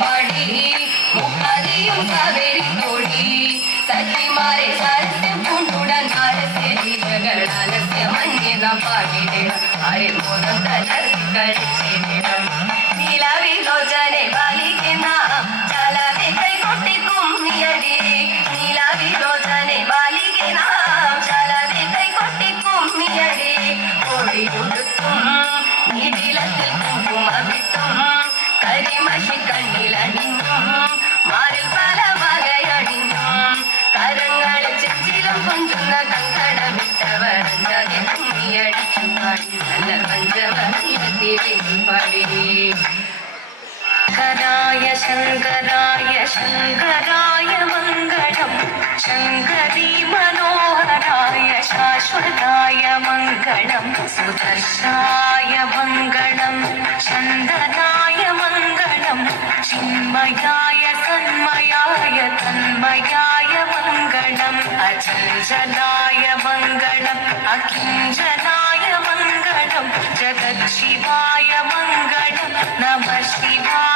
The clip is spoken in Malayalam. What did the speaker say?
പാടി മുഖാദിയും കാവേരി തോടി സഖിമാരെ സരസ്യം പൂണ്ടുടൻ ആരസ്യ ജീവകളാലസ്യ മഞ്ഞ പാടിടണം ആരെ മോദം തലർത്തി കഴിച്ചിടണം നീലാവിലോചനെ പാലിക്കുന്ന ചാലാതെ കൈകൊട്ടി കുമ്മിയടി നീലാവിലോചനെ പാലിക്കുന്ന ചാലാതെ കൈകൊട്ടി കുമ്മിയടി ഓടിയുടുത്തും നീതിലത്തിൽ കുങ്കുമവിട്ടും കരിമഷി കണ്ണിലണിഞ്ഞും മാറിൽ പല വകയണിഞ്ഞും കരങ്ങളിൽ ചെച്ചിലും കൊഞ്ചുന്ന കങ്കടമിട്ടവർ കുമ്മിയടിച്ചു പാടി നല്ല പഞ്ചവത്തിലെ പാടി ശങ്കരായ ശങ്കരായ മംഗളം ശങ്കരീ മനോഹരായ ശാശ്വതായ മംഗളം സുദർശായ മംഗളം ചന്ദനായ മംഗളം ചിന്മയായ തന്മയായ തന്മയായ മംഗളം അചഞ്ചലായ മംഗളം അകിഞ്ചനായ മംഗളം ജഗത് ശിവായ മംഗളം നമഃ ശിവായ